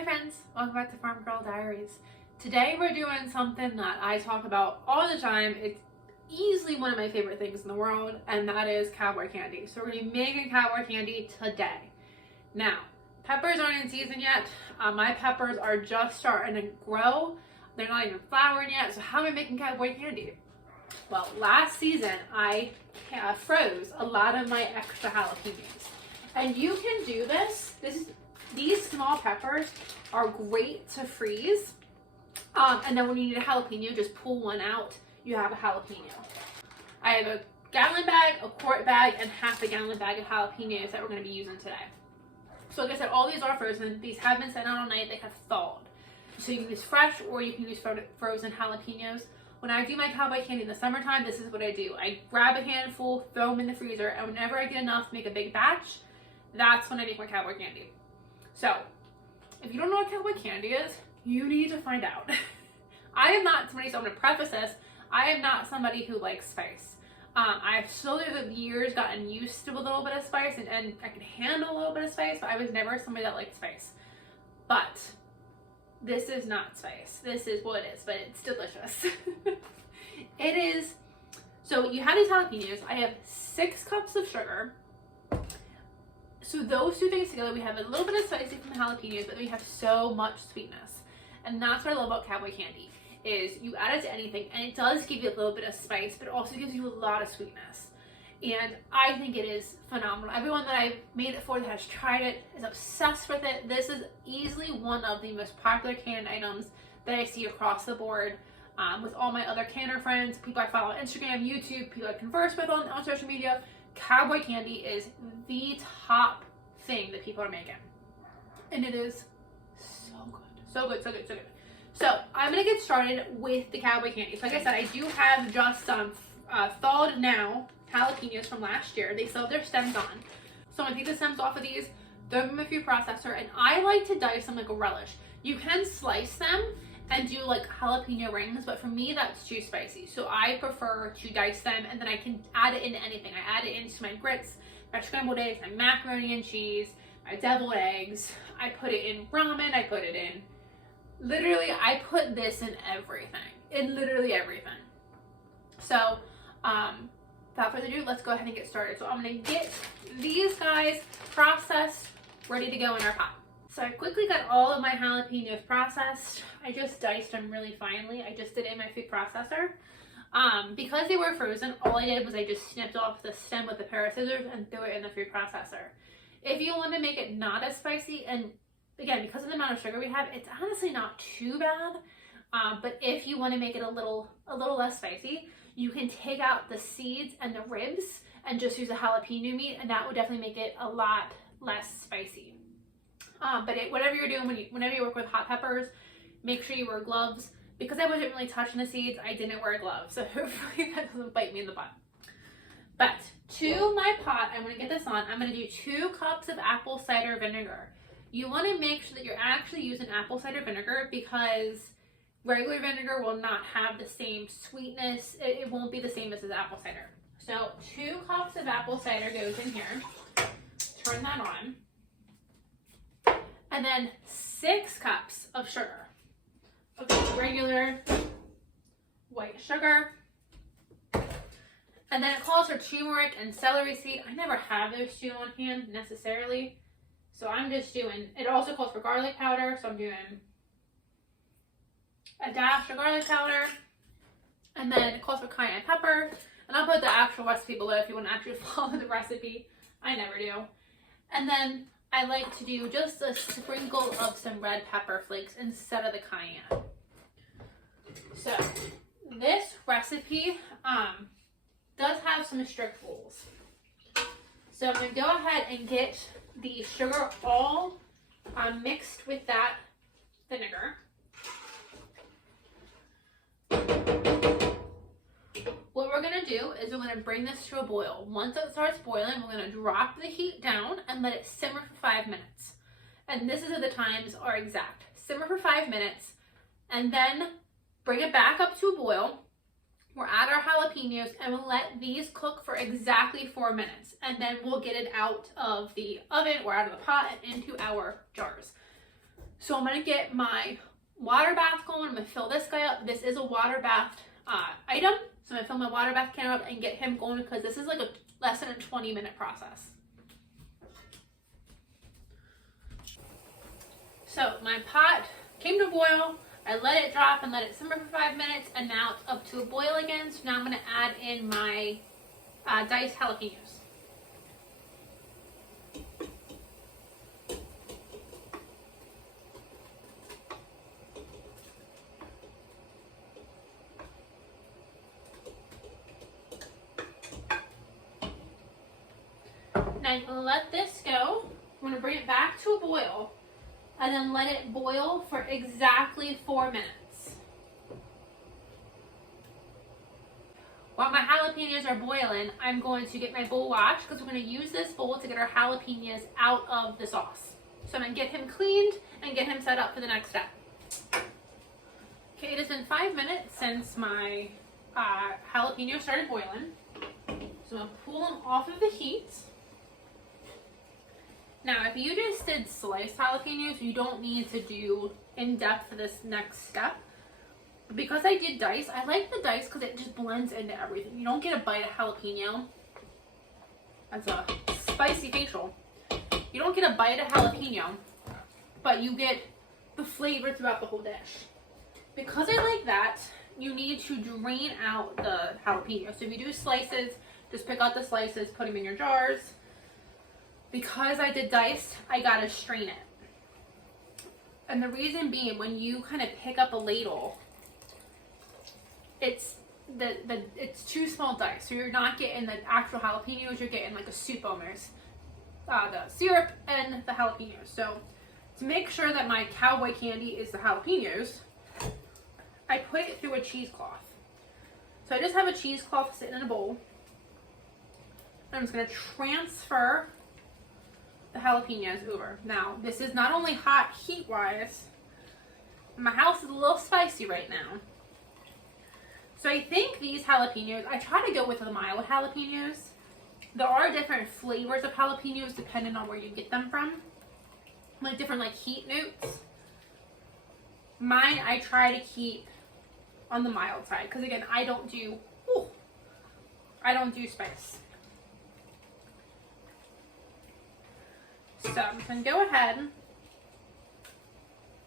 Hi friends, welcome back to Farm Girl Diaries. Today we're doing something that I talk about all the time. It's easily one of my favorite things in the world, and that is cowboy candy. So we're going to be making cowboy candy today. Now, peppers aren't in season yet. My peppers are just starting to grow. They're not even flowering yet, so how am I making cowboy candy? Well, last season I froze a lot of my extra jalapenos. And you can do this. These small peppers are great to freeze. And then when you need a jalapeno, just pull one out. You have a jalapeno. I have a gallon bag, a quart bag, and half a gallon bag of jalapenos that we're going to be using today. So like I said, all these are frozen. These have been sitting out all night. They have thawed. So you can use fresh or you can use frozen jalapenos. When I do my cowboy candy in the summertime, this is what I do. I grab a handful, throw them in the freezer, and whenever I get enough to make a big batch, that's when I make my cowboy candy. So, if you don't know what cowboy candy is, you need to find out. I am not somebody, so I'm going to preface this, I am not somebody who likes spice. I've slowly over the years gotten used to a little bit of spice, and I can handle a little bit of spice, but I was never somebody that liked spice. But this is not spice. This is what it is, but it's delicious. It is, so you have these jalapenos. I have 6 cups of sugar. So those two things together, we have a little bit of spicy from the jalapenos, but we have so much sweetness. And that's what I love about cowboy candy, is you add it to anything, and it does give you a little bit of spice, but it also gives you a lot of sweetness. And I think it is phenomenal. Everyone that I've made it for that has tried it is obsessed with it. This is easily one of the most popular canned items that I see across the board with all my other canner friends, people I follow on Instagram, YouTube, people I converse with on social media. Cowboy candy is the top thing that people are making. And it is so good. So good, so good, so good. So I'm going to get started with the cowboy candy. So like I said, I do have just some thawed now jalapenos from last year. They still have their stems on. So I'm going to take the stems off of these, throw them in my food processor, and I like to dice them like a relish. You can slice them and do like jalapeno rings, but for me that's too spicy. So I prefer to dice them, and then I can add it into anything. I add it into my grits, my scrambled eggs, my macaroni and cheese, my deviled eggs. I put it in ramen, I put it in, literally I put this in everything. In literally everything. So, without further ado, let's go ahead and get started. So I'm gonna get these guys processed, ready to go in our pot. So I quickly got all of my jalapenos processed. I just diced them really finely. I just did it in my food processor. Because they were frozen, all I did was I just snipped off the stem with a pair of scissors and threw it in the food processor. If you want to make it not as spicy, and again, because of the amount of sugar we have, it's honestly not too bad. But if you want to make it a little less spicy, you can take out the seeds and the ribs and just use a jalapeno meat, and that would definitely make it a lot less spicy. But whatever you're doing, whenever you work with hot peppers, make sure you wear gloves. Because I wasn't really touching the seeds, I didn't wear gloves. So hopefully that doesn't bite me in the butt. But to my pot, I'm going to get this on. I'm going to do 2 cups of apple cider vinegar. You want to make sure that you're actually using apple cider vinegar, because regular vinegar will not have the same sweetness. It won't be the same as apple cider. So 2 cups of apple cider goes in here. Turn that on. And then 6 cups of sugar. Okay, regular white sugar. And then it calls for turmeric and celery seed. I never have those 2 on hand necessarily. So I'm just doing, it also calls for garlic powder. So I'm doing a dash of garlic powder. And then it calls for cayenne pepper. And I'll put the actual recipe below if you want to actually follow the recipe. I never do. And then I like to do just a sprinkle of some red pepper flakes instead of the cayenne. So this recipe does have some strict rules. So I'm going to go ahead and get the sugar all mixed with that vinegar. What we're going to do is we're going to bring this to a boil. Once it starts boiling, we're going to drop the heat down and let it simmer for 5 minutes. And this is the times are exact. Simmer for 5 minutes, and then bring it back up to a boil. We'll add our jalapenos, and we'll let these cook for exactly 4 minutes. And then we'll get it out of the oven or out of the pot and into our jars. So I'm gonna get my water bath going. I'm gonna fill this guy up. This is a water bath item. So I'm gonna fill my water bath can up and get him going because this is like a less than a 20-minute process. So my pot came to boil. I let it drop and let it simmer for 5 minutes, and now it's up to a boil again. So now I'm gonna add in my diced jalapenos. Now I'm gonna let this go. I'm gonna bring it back to a boil and then let it boil for exactly 4 minutes. While my jalapenos are boiling, I'm going to get my bowl washed because we're going to use this bowl to get our jalapenos out of the sauce. So I'm going to get him cleaned and get him set up for the next step. Okay, it has been 5 minutes since my jalapeno started boiling. So I'm going to pull them off of the heat. Now, if you just did sliced jalapenos, you don't need to do in-depth for this next step. Because I did dice, I like the dice because it just blends into everything. You don't get a bite of jalapeno. That's a spicy facial. You don't get a bite of jalapeno, but you get the flavor throughout the whole dish. Because I like that, you need to drain out the jalapeno. So if you do slices, just pick out the slices, put them in your jars. Because I did diced, I gotta strain it. And the reason being, when you kind of pick up a ladle, it's too small dice, so you're not getting the actual jalapenos. You're getting like a soup almost, the syrup and the jalapenos. So to make sure that my cowboy candy is the jalapenos, I put it through a cheesecloth. So I just have a cheesecloth sitting in a bowl. I'm just gonna transfer the jalapenos over. Now, this is not only hot heat-wise, my house is a little spicy right now. So I think these jalapenos, I try to go with the mild jalapenos. There are different flavors of jalapenos depending on where you get them from. Like different like heat notes. Mine, I try to keep on the mild side because again, I don't do spice. So I'm going to go ahead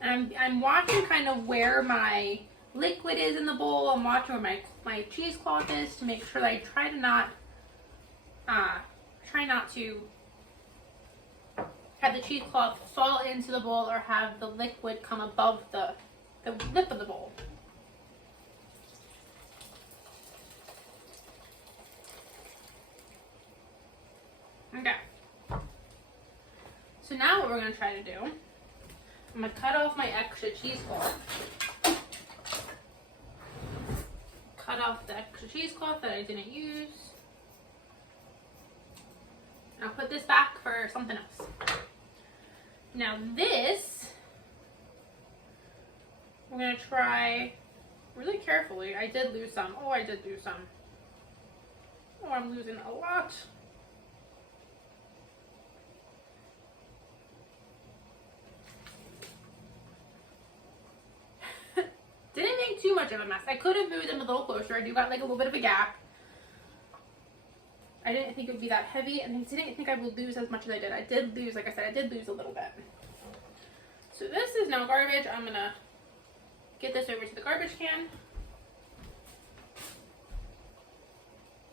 and I'm watching kind of where my liquid is in the bowl. I'm watching where my cheesecloth is to make sure that I try not to have the cheesecloth fall into the bowl or have the liquid come above the lip of the bowl. Okay. So now what we're going to try to do, I'm going to cut off my extra cheesecloth. Cut off the extra cheesecloth that I didn't use. And I'll put this back for something else. Now this, we're going to try really carefully. I did lose some. Oh, I did lose some. Oh, I'm losing a lot. Didn't make too much of a mess. I could have moved them a little closer. I do got like a little bit of a gap. I didn't think it would be that heavy, and I didn't think I would lose as much as I did. I did lose, like I said, I did lose a little bit. So this is now garbage. I'm gonna get this over to the garbage can.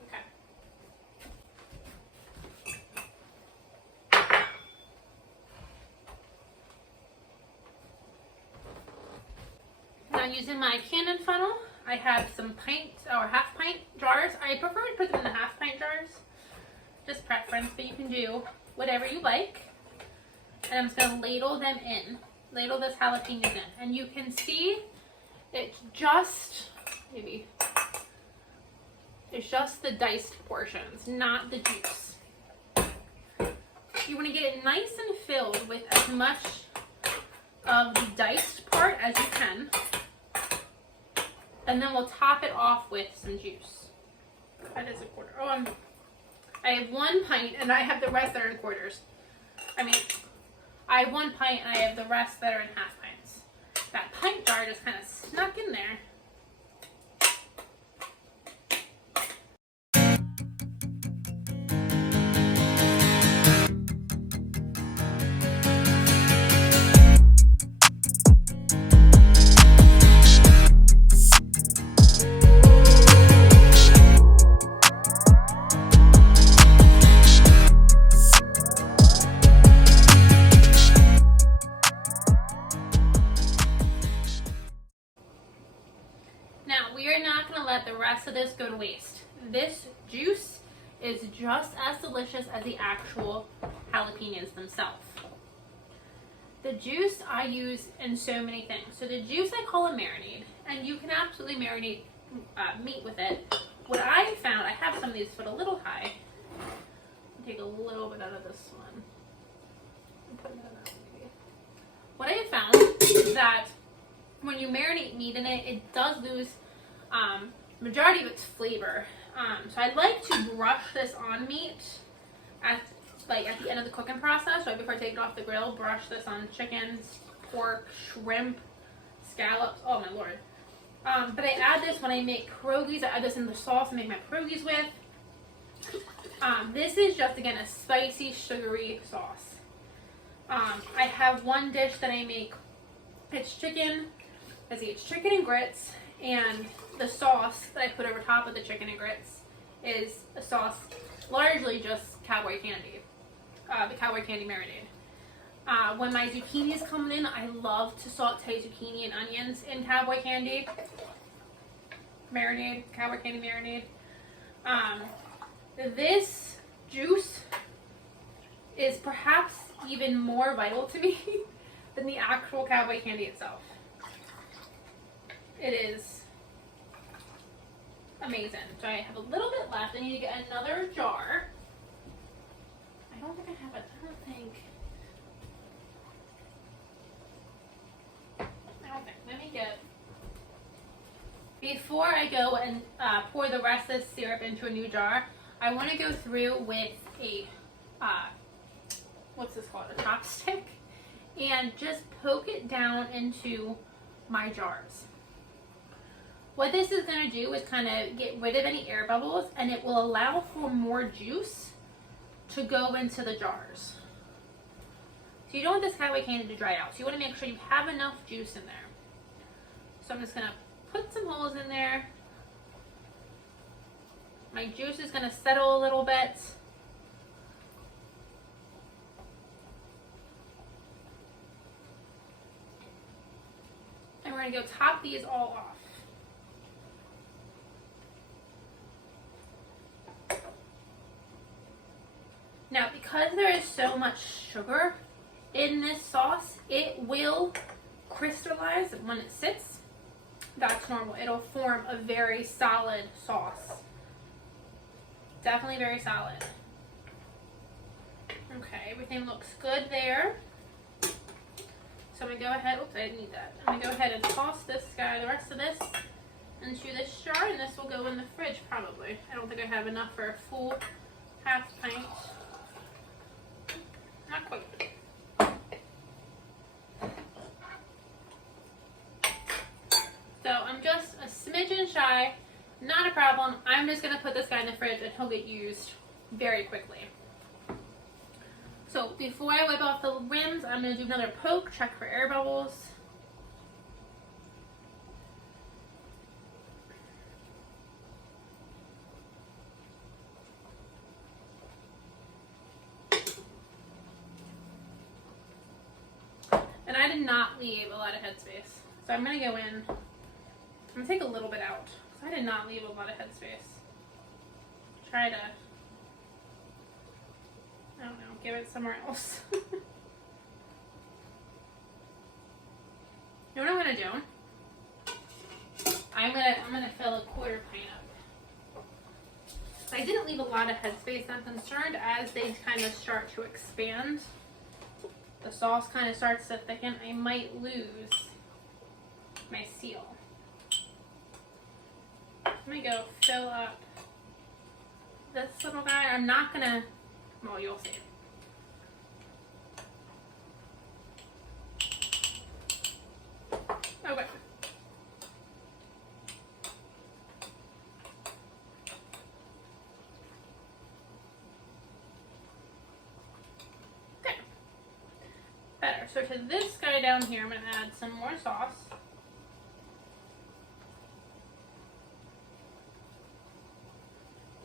Okay. Now using my Cannon funnel, I have some pint or half pint jars. I prefer to put them in the half pint jars. Just preference, but you can do whatever you like. And I'm just going to ladle them in. Ladle this jalapenos in. And you can see it's just, it's just the diced portions, not the juice. You want to get it nice and filled with as much of the diced part as you can. And then we'll top it off with some juice. That is a quarter. I have 1 pint and I have the rest that are in quarters. I mean, I have 1 pint and I have the rest that are in half pints. That pint jar just kind of snuck in there. Now, we are not going to let the rest of this go to waste. This juice is just as delicious as the actual jalapenos themselves. The juice I use in so many things. So the juice I call a marinade, and you can absolutely marinate meat with it. What I found, I have some of these put a little high. I'll take a little bit out of this one. Put it in that one maybe. What I have found is that when you marinate meat in it, it does lose majority of its flavor. So I like to brush this on meat at the end of the cooking process, right before I take it off the grill. Brush this on chicken, pork, shrimp, scallops. Oh my lord! But I add this when I make pierogies. I add this in the sauce I make my pierogies with. This is just again a spicy, sugary sauce. I have one dish that I make. It's chicken. It's chicken and grits, and the sauce that I put over top of the chicken and grits is a sauce, largely just Cowboy candy, the Cowboy candy marinade. When my zucchini is coming in, I love to saute zucchini and onions in Cowboy candy marinade, Cowboy candy marinade. This juice is perhaps even more vital to me than the actual Cowboy candy itself. It is amazing. So I have a little bit left. I need to get another jar. I don't think I have it. I don't think. Let me get. Before I go and pour the rest of the syrup into a new jar, I want to go through with a, what's this called? A chopstick. And just poke it down into my jars. What this is going to do is kind of get rid of any air bubbles, and it will allow for more juice to go into the jars. So you don't want this Cowboy candy to dry out. So you want to make sure you have enough juice in there. So I'm just going to put some holes in there. My juice is going to settle a little bit. And we're going to go top these all off. Now, because there is so much sugar in this sauce, it will crystallize when it sits. That's normal. It'll form a very solid sauce. Definitely very solid. Okay, everything looks good there. So I'm going to go ahead, oops, I didn't need that. I'm going to go ahead and toss this guy, the rest of this, into this jar, and this will go in the fridge probably. I don't think I have enough for a full half pint. Not quite. So I'm just a smidgen shy, not a problem. I'm just going to put this guy in the fridge and he'll get used very quickly. So before I wipe off the rims, I'm going to do another poke, check for air bubbles. And I did not leave a lot of headspace. So I'm going to go in, I'm going to take a little bit out. So I did not leave a lot of headspace. Try to, I don't know, give it somewhere else. You know what I'm going to do? I'm gonna fill a quarter pint up. I didn't leave a lot of headspace. I'm concerned as they kind of start to expand, the sauce kind of starts to thicken, I might lose my seal. I'm gonna go fill up this little guy. I'm not gonna, well, you'll see. Alright, so to this guy down here, I'm going to add some more sauce.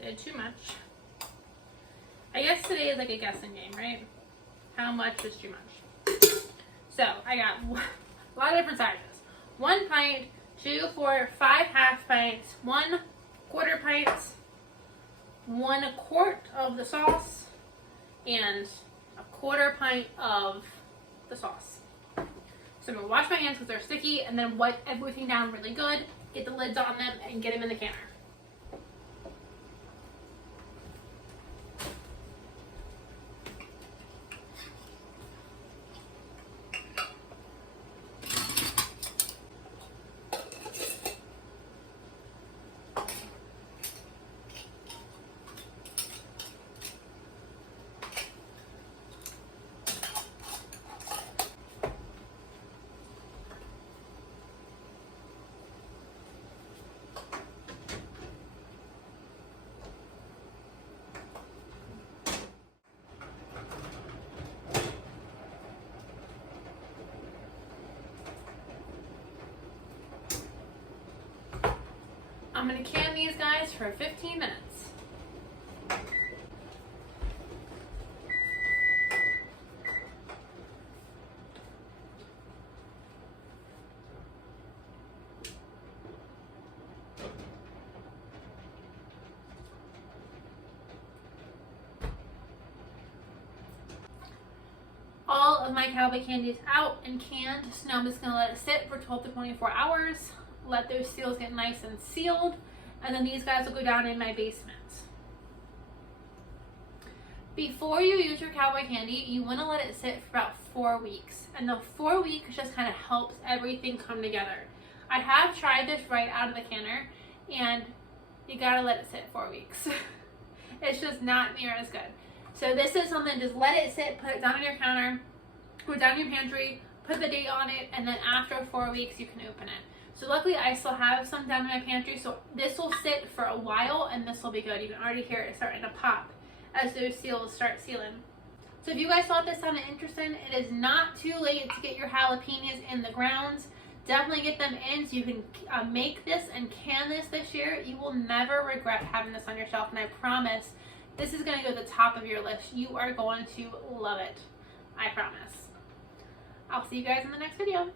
Did too much. I guess today is like a guessing game, right? How much is too much? So I got a lot of different sizes. 1 pint, 2, 4, 5 half pints, 1 quarter pints, 1 quart of the sauce, and a quarter pint of the sauce. So I'm gonna wash my hands because they're sticky, and then wipe everything down really good, get the lids on them, and get them in the canner. I'm going to can these guys for 15 minutes. All of my Cowboy candy is out and canned, so now I'm just going to let it sit for 12 to 24 hours. Let those seals get nice and sealed, and then these guys will go down in my basement. Before you use your Cowboy candy, you want to let it sit for about 4 weeks, and the 4 weeks just kind of helps everything come together. I have tried this right out of the canner, and you gotta let it sit 4 weeks. It's just not near as good. So this is something, just let it sit, put it down on your counter, or down in your pantry, put the date on it, and then after 4 weeks you can open it. So luckily I still have some down in my pantry, so this will sit for a while and this will be good. You can already hear it starting to pop as those seals start sealing. So if you guys thought this sounded interesting, it is not too late to get your jalapenos in the grounds. Definitely get them in so you can make this and can this year. You will never regret having this on your shelf, and I promise this is going to go to the top of your list. You are going to love it. I promise. I'll see you guys in the next video.